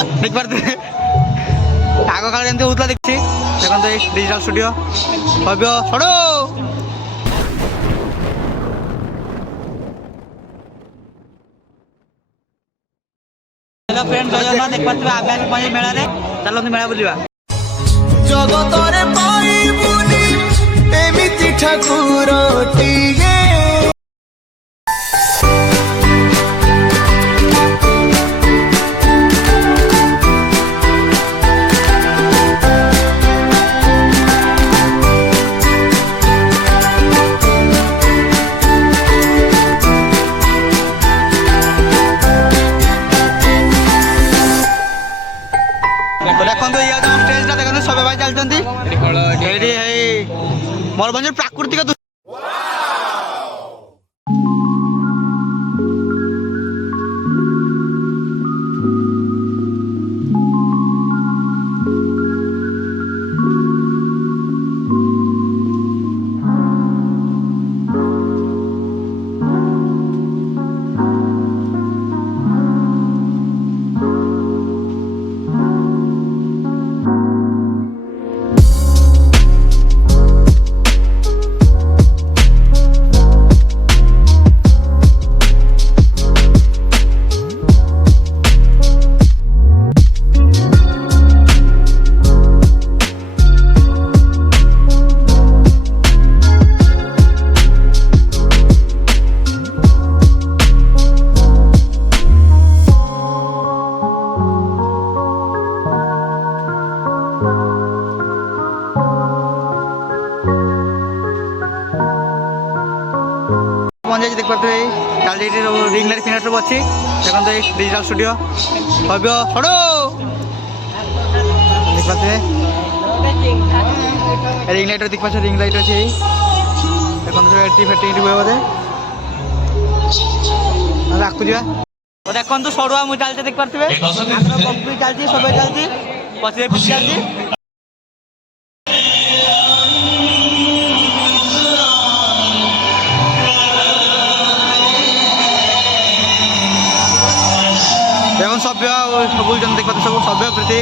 ଦେଖିପାରୁଥିବେ ଆଗ କାଳରେ ଯେମିତି ହଉଥିଲା ଦେଖିଛି। ଦେଖନ୍ତୁ ଏଇ ଡିଜିଟାଲ ଷ୍ଟୁଡିଓ ଭବ୍ୟ ସଡ଼ୁ। हेलो फ्रेंड जय जगन्नाथ देखिपारे आमे आज पहुंचे मेला चलते मेला बुलवा जगतरे पाइबुनी एमिति ठाकुरटिए देखो ये स्टेज देखते सब भाई चलती मयूरभंज प्राकृतिक देखते रिंग लाइट फिंगर सब अच्छी देखते डिजिटल स्टूडियो भव्य सड़ो देखते रिंग लाइट देख पास रिंग लाइट अच्छी देखते फेटिंग हुए बोधे आकु जा देखो सड़ुआ मुझे चलते देख पारे चलती सब चलती पचे चलती देखो सभ्य बुलून देखते सब सभ्य प्रति